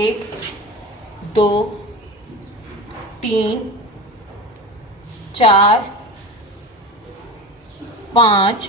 1 2 3 4 5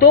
2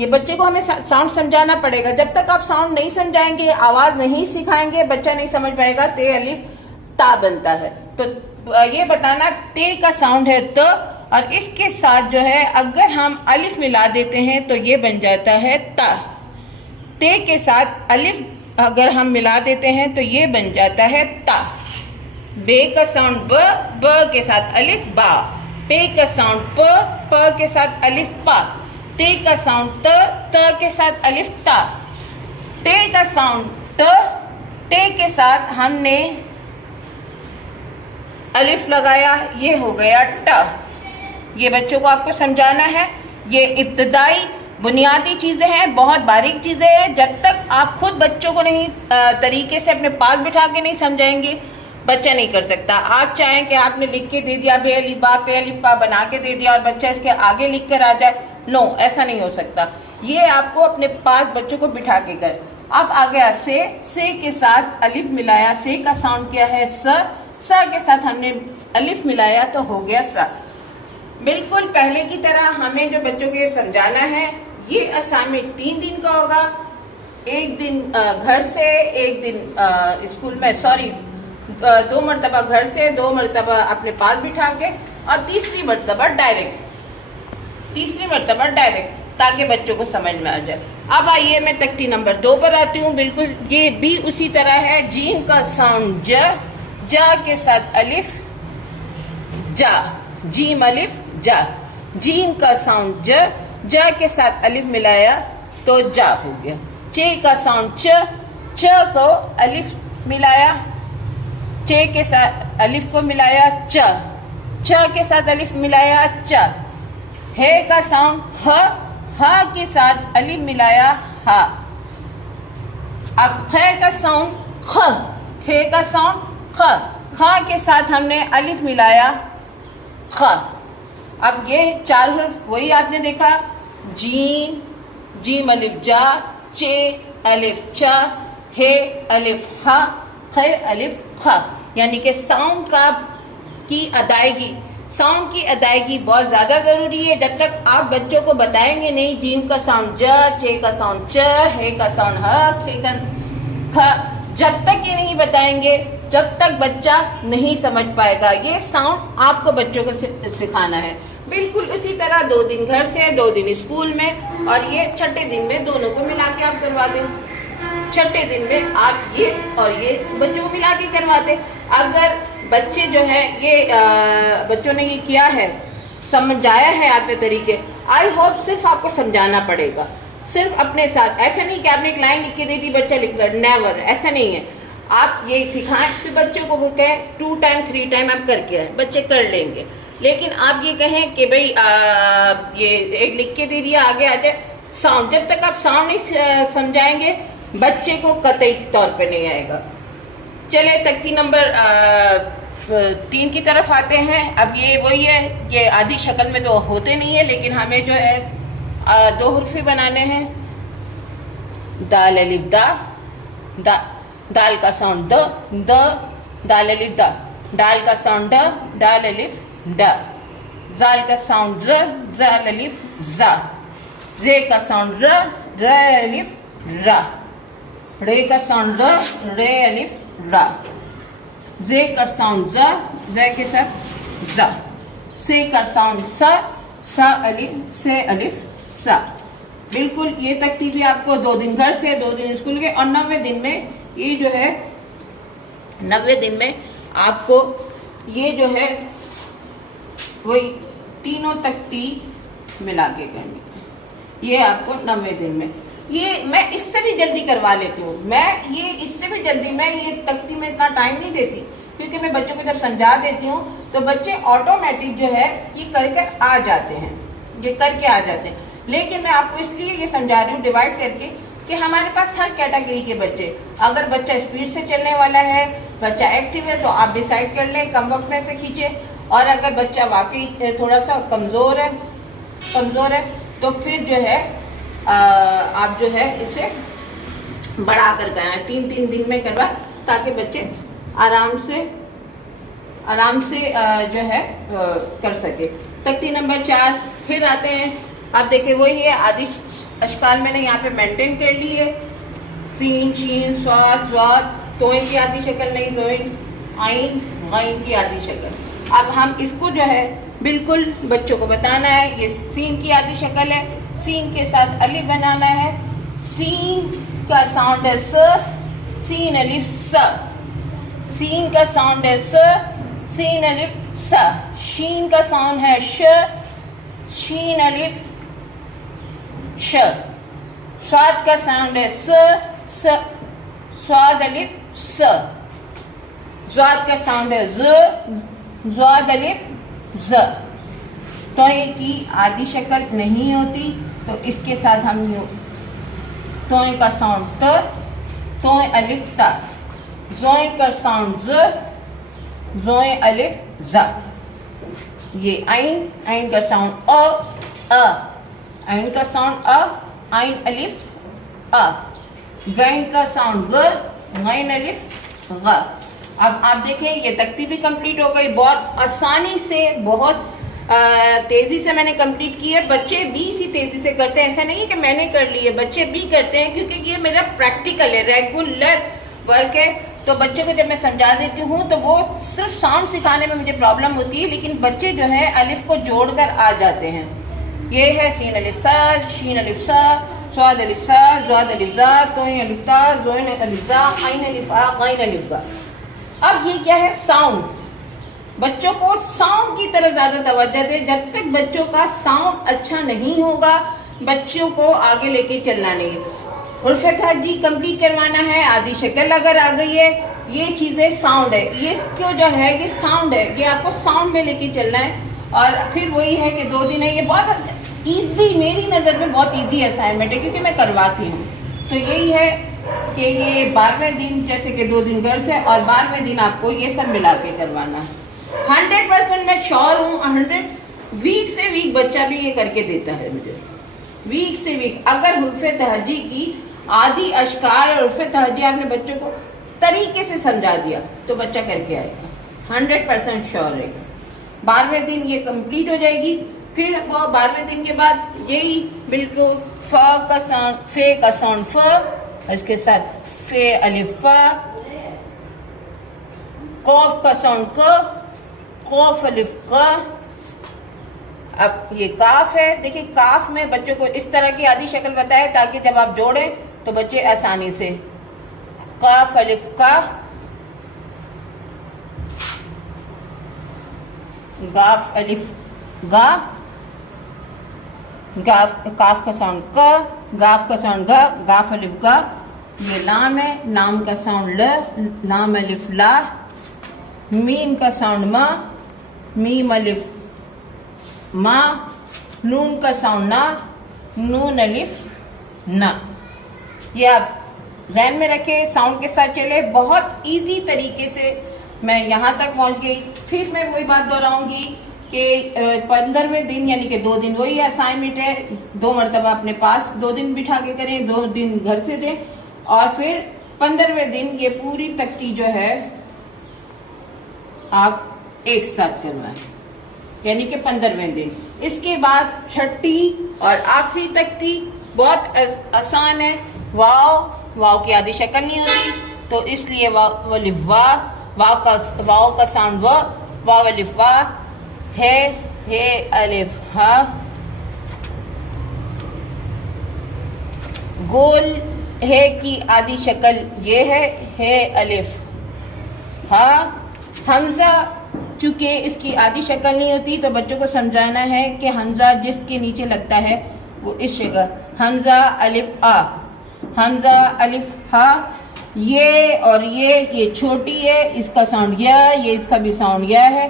یہ بچے کو ہمیں ساؤنڈ سمجھانا پڑے گا. جب تک آپ ساؤنڈ نہیں سمجھائیں گے، آواز نہیں سکھائیں گے، بچہ نہیں سمجھ پائے گا. تے الف تا بنتا ہے. تو یہ بتانا تے کا ساؤنڈ ہے ت، اور اس کے ساتھ جو ہے اگر ہم الف ملا دیتے ہیں تو یہ بن جاتا ہے تا. تے کے ساتھ الف اگر ہم ملا دیتے ہیں تو یہ بن جاتا ہے تا. بے کا ساؤنڈ ب، ب کے ساتھ الف با. پے کا ساؤنڈ پ، پ کے ساتھ الف پا. تے کا ساؤنڈ ت، ت کے ساتھ الف تا. ٹے کا ساؤنڈ ٹ، ٹے کے ساتھ ہم نے الف لگایا، یہ ہو گیا ٹ. یہ بچوں کو آپ کو سمجھانا ہے. یہ ابتدائی بنیادی چیزیں ہیں، بہت باریک چیزیں ہیں. جب تک آپ خود بچوں کو نہیں طریقے سے اپنے پاس بٹھا کے نہیں سمجھائیں گے، بچہ نہیں کر سکتا. آپ چاہیں کہ آپ نے لکھ کے دے دیا بے الف با، پے الف با بنا کے دے دیا اور بچہ اس کے آگے لکھ کر آ جائے، نو، ایسا نہیں ہو سکتا. یہ آپ کو اپنے پاس بچوں کو بٹھا کے کر. اب آ گیا سے کے ساتھ الف ملایا، سے کا ساؤنڈ کیا ہے س. س کے ساتھ ہم نے الف ملایا تو ہو گیا سا. بالکل پہلے کی طرح ہمیں جو بچوں کو یہ سمجھانا ہے. یہ اسائنمنٹ 3 دن کا ہوگا. 1 دن گھر سے، 1 دن اسکول میں، 2 مرتبہ گھر سے، 2 مرتبہ اپنے پاس بٹھا کے، اور تیسری مرتبہ ڈائریکٹ، تاکہ بچوں کو سمجھ میں آ جائے. اب آئیے میں تختی نمبر 2 پر آتی ہوں. بالکل یہ بھی اسی طرح ہے. جیم کا ساؤنڈ ج، جا کے ساتھ الف جا. جیم الف جا. جیم کا ساؤنڈ ج، جا کے ساتھ الف ملایا تو جا ہو گیا. چے کا ساؤنڈ چ، چ کو الف ملایا، چے کے ساتھ الف کو ملایا چ. چ کے ساتھ الف ملایا چ. ہے کا ساؤنڈ ہ، ہ کے ساتھ الف ملایا ہا. اب خ کا ساؤنڈ خ، خ کا ساؤنڈ خ. خ کے ساتھ ہم نے الف ملایا خ. اب یہ 4 حرف وہی آپ نے دیکھا. جیم، جیم الف جا، چے الف چا، ہے الف ہا، خ الف خ. یعنی کہ ساؤنڈ کی ادائیگی بہت زیادہ ضروری ہے. جب تک آپ بچوں کو بتائیں گے نہیں جیم کا ساؤنڈ ج، چے کا ساؤنڈ چ، ہے کا ساؤنڈ ہ، کھے کا کھ، جب تک یہ نہیں بتائیں گے جب تک بچہ نہیں سمجھ پائے گا. یہ ساؤنڈ آپ کو بچوں کو سکھانا ہے. بالکل اسی طرح 2 دن گھر سے، 2 دن اسکول میں، اور یہ چھٹے دن میں دونوں کو ملا کے آپ کروا دیں. چھٹے دن میں آپ یہ اور یہ بچوں کو ملا کے کرواتے. اگر بچے جو ہے یہ بچوں نے یہ کیا ہے، سمجھایا ہے آپ نے طریقے، آئی ہوپ صرف آپ کو سمجھانا پڑے گا. صرف اپنے ساتھ. ایسا نہیں کہ آپ نے ایک لائن لکھ کے دے دی بچہ لکھ لیا، نیور، ایسا نہیں ہے. آپ یہ سکھائیں کہ بچوں کو وہ کہیں 2 ٹائم 3 ٹائم آپ کر کے آئیں، بچے کر لیں گے. لیکن آپ یہ کہیں کہ بھئی یہ ایک لکھ کے دے دیا آگے آ جائے. ساؤنڈ، جب تک آپ ساؤنڈ نہیں سمجھائیں گے بچے کو قطعی طور پہ نہیں آئے گا. چلے تختی نمبر 3 کی طرف آتے ہیں. اب یہ وہی ہے، یہ آدھی شکل میں تو ہوتے نہیں ہے، لیکن ہمیں جو ہے 2 حرفی بنانے ہیں. دال الف دا، دال کا ساؤنڈ د، دال الف دا. ڈال کا ساؤنڈ ڈ، ڈال الف ڈ. زال کا ساؤنڈ ز، زال الف زا. رے کا ساؤنڈ ر، ر الف را. رے کا ساؤنڈ ر، رے الف را. زے کا ساؤنڈ ز، زے کے ساتھ زا. سے کا ساؤنڈ سا، سا الف، سے الف سا. بالکل یہ تختی بھی آپ کو 2 دن گھر سے، 2 دن اسکول کے، اور 90 دن میں یہ جو ہے 90 دن میں آپ کو یہ جو ہے وہی تینوں تختی ملا کے کرنی. یہ آپ کو 90 دن میں. یہ میں اس سے بھی جلدی کروا لیتی ہوں. میں یہ تختی میں اتنا ٹائم نہیں دیتی، کیونکہ میں بچوں کو جب سمجھا دیتی ہوں تو بچے آٹومیٹک جو ہے یہ کر کے آ جاتے ہیں. لیکن میں آپ کو اس لیے یہ سمجھا رہی ہوں ڈیوائڈ کر کے کہ ہمارے پاس ہر کیٹیگری کے بچے. اگر بچہ اسپیڈ سے چلنے والا ہے، بچہ ایکٹیو ہے، تو آپ ڈیسائیڈ کر لیں کم وقت میں سے کھینچے. اور اگر بچہ واقعی تھوڑا سا کمزور ہے تو پھر جو ہے آپ جو ہے اسے بڑھا کر کرائیں. 3 دن میں کروا، تاکہ بچے آرام سے جو ہے کر سکے. تختی نمبر 4 پھر آتے ہیں. آپ دیکھیں وہی ہے، آدھی اشکال میں نے یہاں پہ مینٹین کر لی ہے. سین، شین، صاد، ضاد، توئیں کی آدھی شکل نہیں، زوئن، عین، غین کی آدھی شکل. اب ہم اس کو جو ہے بالکل بچوں کو بتانا ہے. یہ سین کی آدھی شکل ہے، سین کے ساتھ الف بنانا ہے. سین کا ساؤنڈ ہے س، سین الف س. سین کا ساؤنڈ ہے س، سین الف س. شین کا ساؤنڈ ہے ش، شین الف ش. صاد کا ساؤنڈ ہے س، س، صاد الف س. ضاد کا ساؤنڈ ہے ز، ضاد الف ز. توئیں کی آدھی شکل نہیں ہوتی تو اس کے ساتھ ہم توئیں کا ساؤنڈ ت، توئیں الف تا. زوئیں کا ساؤنڈ ز، زوئیں الف ز. یہ عین، عین کا ساؤنڈ ا، عین کا ساؤنڈ ا، عین الف ا. غین کا ساؤنڈ غ، غین الف غ. اب آپ دیکھیں یہ تختی بھی کمپلیٹ ہو گئی. بہت آسانی سے، بہت تیزی سے میں نے کمپلیٹ کی ہے. بچے بھی اسی تیزی سے کرتے ہیں، ایسا نہیں کہ میں نے کر لی ہے، بچے بھی کرتے ہیں کیونکہ یہ میرا پریکٹیکل ہے، ریگولر ورک ہے. تو بچوں کو جب میں سمجھا دیتی ہوں تو وہ صرف ساؤنڈ سکھانے میں مجھے پرابلم ہوتی ہے، لیکن بچے جو ہے الف کو جوڑ کر آ جاتے ہیں. یہ ہے سین الف سا، شین الف سا، صاد الف سا، ضاد الف زا، توئیں الف تا، زوئن الف زا، عین الف آ، غین الف غ. اب یہ کیا ہے؟ ساؤنڈ. بچوں کو ساؤنڈ کی طرف زیادہ توجہ دیں. جب تک بچوں کا ساؤنڈ اچھا نہیں ہوگا بچوں کو آگے لے کے چلنا نہیں. حروف تہجی کمپلیٹ کروانا ہے. آدھی شکل اگر آ گئی ہے، یہ چیزیں ساؤنڈ ہے، یہ اس کو جو ہے یہ ساؤنڈ ہے، یہ آپ کو ساؤنڈ میں لے کے چلنا ہے. اور پھر وہی ہے کہ 2 دن ہے. یہ بہت ایزی، میری نظر میں بہت ایزی اسائنمنٹ ہے کیونکہ میں کرواتی ہوں. تو یہی ہے کہ یہ 12ویں دن، جیسے کہ 2 دن گھر سے اور 12ویں دن آپ کو یہ سب ملا کے کروانا ہے. 100% میں شور ہوں. 100 ویک سے ویک بچہ بھی یہ کر کے دیتا ہے مجھے، ویک سے ویک. اگر حروف تہجی کی آدھی اشکال اور حروف تہجی آپ نے بچوں کو طریقے سے سمجھا دیا تو بچہ کر کے آئے گا. 100% شور رہے گا. 12ویں دن یہ کمپلیٹ ہو جائے گی. پھر وہ 12ویں دن کے بعد یہی بالکل ف کا ساؤنڈ، فے کا ساؤنڈ ف، اس کے ساتھ فے الف فا. قوف کا ساؤنڈ ق، قوف الف ق. اب یہ کاف ہے. دیکھیں کاف میں بچوں کو اس طرح کی آدھی شکل بتائے تاکہ جب آپ جوڑیں تو بچے آسانی سے. قاف الف کا، گاف الف گا، کاف کا ساؤنڈ ک، گاف کا ساؤنڈ گا، گاف الف گا. یہ لام ہے. لام کا ساؤنڈ ل، لام الف لا. میم کا ساؤنڈ ما، میم الف ما. نون کا ساؤنڈ نا، نون الف نا. یہ آپ ذہن میں رکھے، ساؤنڈ کے ساتھ چلے. بہت ایزی طریقے سے میں یہاں تک پہنچ گئی. پھر میں وہی بات دہراؤں گی کہ 15ویں دن یعنی کہ 2 دن وہی اسائنمنٹ ہے. 2 مرتبہ اپنے پاس 2 دن بٹھا کے کریں، 2 دن گھر سے دیں. اور پھر 15ویں دن یہ پوری تختی جو ہے آپ ایک ساتھ کروائیں، یعنی کہ 15ویں دن. اس کے بعد چھٹی اور آخری تختی بہت آسان ہے. واو، واو کی آدھی شکل نہیں ہوتی تو اس لیے واو الف وا، واو کا ساؤنڈ و، واو الف وا. ہے الف ہا. گول ہے کی آدھی شکل یہ ہے الف ہا. حمزہ چونکہ اس کی آدھی شکل نہیں ہوتی تو بچوں کو سمجھانا ہے کہ حمزہ جس کے نیچے لگتا ہے وہ اس شکل. حمزہ الف آ، حمزہ الف ہا. یہ اور یہ چھوٹی ہے، اس کا ساؤنڈ یا، یہ اس کا بھی ساؤنڈ یا ہے.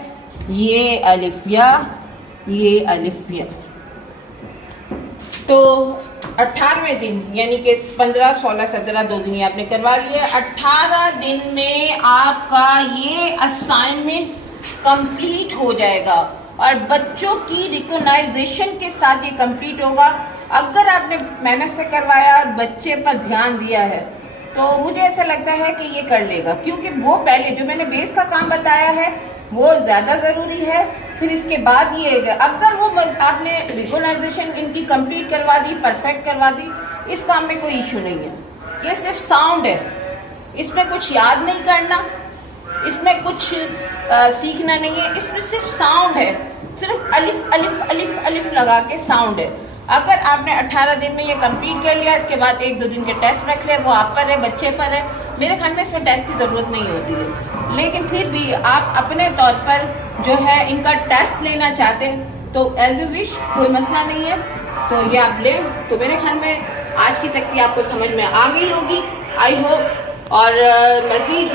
یہ الف یا، یہ الف یا. تو 18ویں دن یعنی کہ 15 16 17 2 دن آپ نے کروا لیا. 18 دن میں آپ کا یہ اسائنمنٹ کمپلیٹ ہو جائے گا اور بچوں کی ریکگنائزیشن کے ساتھ یہ کمپلیٹ ہوگا. اگر آپ نے محنت سے کروایا اور بچے پر دھیان دیا ہے تو مجھے ایسا لگتا ہے کہ یہ کر لے گا، کیونکہ وہ پہلے جو میں نے بیس کا کام بتایا ہے وہ زیادہ ضروری ہے. پھر اس کے بعد یہ اگر وہ آپ نے ریکگنائزیشن ان کی کمپلیٹ کروا دی، پرفیکٹ کروا دی، اس کام میں کوئی ایشو نہیں ہے. یہ صرف ساؤنڈ ہے، اس میں کچھ یاد نہیں کرنا، اس میں کچھ سیکھنا نہیں ہے، اس میں صرف ساؤنڈ ہے، صرف الف الف الف الف لگا کے ساؤنڈ ہے. اگر آپ نے 18 دن میں یہ کمپلیٹ کر لیا، اس کے بعد 1-2 دن کے ٹیسٹ رکھ لے، وہ آپ پر ہے، بچے پر ہے. میرے خیال میں اس میں ٹیسٹ کی ضرورت نہیں ہوتی ہے، لیکن پھر بھی آپ اپنے طور پر جو ہے ان کا ٹیسٹ لینا چاہتے ہیں تو ایز یو وش، کوئی مسئلہ نہیں ہے، تو یہ آپ لیں. تو میرے خیال میں آج کی تختی آپ کو سمجھ میں آ گئی ہوگی، آئی ہوپ. اور مزید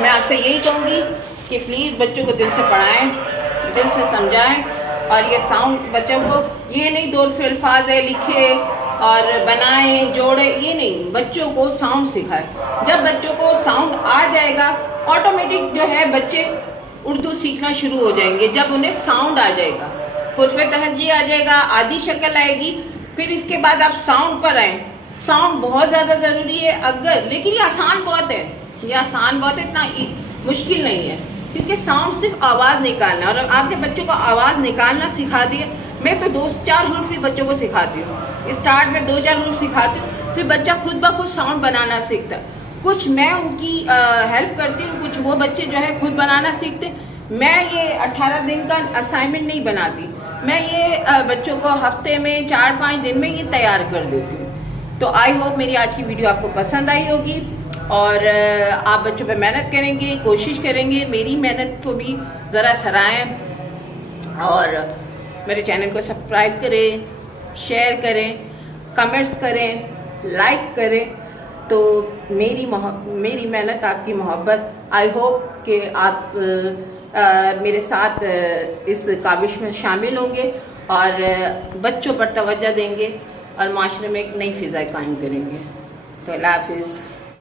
میں آپ سے یہی کہوں گی کہ پلیز بچوں کو دل سے پڑھائیں، دل سے سمجھائیں. اور یہ ساؤنڈ بچوں کو یہ نہیں دور سے الفاظ ہے لکھے اور بنائیں جوڑے، یہ نہیں، بچوں کو ساؤنڈ سکھائے. جب بچوں کو ساؤنڈ آ جائے گا آٹومیٹک جو ہے بچے اردو سیکھنا شروع ہو جائیں گے. جب انہیں ساؤنڈ آ جائے گا، حرف تہجی آ جائے گا، آدھی شکل آئے گی، پھر اس کے بعد آپ ساؤنڈ پر آئیں. ساؤنڈ بہت زیادہ ضروری ہے، لیکن یہ آسان بہت ہے، یہ آسان بہت ہے، اتنا مشکل نہیں ہے. کیونکہ ساؤنڈ صرف آواز نکالنا، اور آپ نے بچوں کو آواز نکالنا سکھا دیا. میں تو 2-4 حروف ہی بچوں کو سکھاتی ہوں، اسٹارٹ میں 2-4 حروف سکھاتی ہوں، پھر بچہ خود بخود ساؤنڈ بنانا سیکھتا ہے. کچھ میں ان کی ہیلپ کرتی ہوں، کچھ وہ بچے جو ہے خود بنانا سیکھتے. میں یہ 18 دن کا اسائنمنٹ نہیں بناتی، میں یہ بچوں کو ہفتے میں 4-5 دن میں یہ تیار کر دیتی ہوں. تو آئی ہوپ میری آج کی ویڈیو آپ کو پسند آئی ہوگی، اور آپ بچوں پہ محنت کریں گے، کوشش کریں گے. میری محنت کو بھی ذرا سرائیں، اور میرے چینل کو سبسکرائب کریں، شیئر کریں، کمنٹس کریں، لائک کریں. تو میری محنت آپ کی محبت، آئی ہوپ کہ آپ میرے ساتھ اس کاوش میں شامل ہوں گے اور بچوں پر توجہ دیں گے اور معاشرے میں ایک نئی فضا قائم کریں گے. تو اللہ حافظ.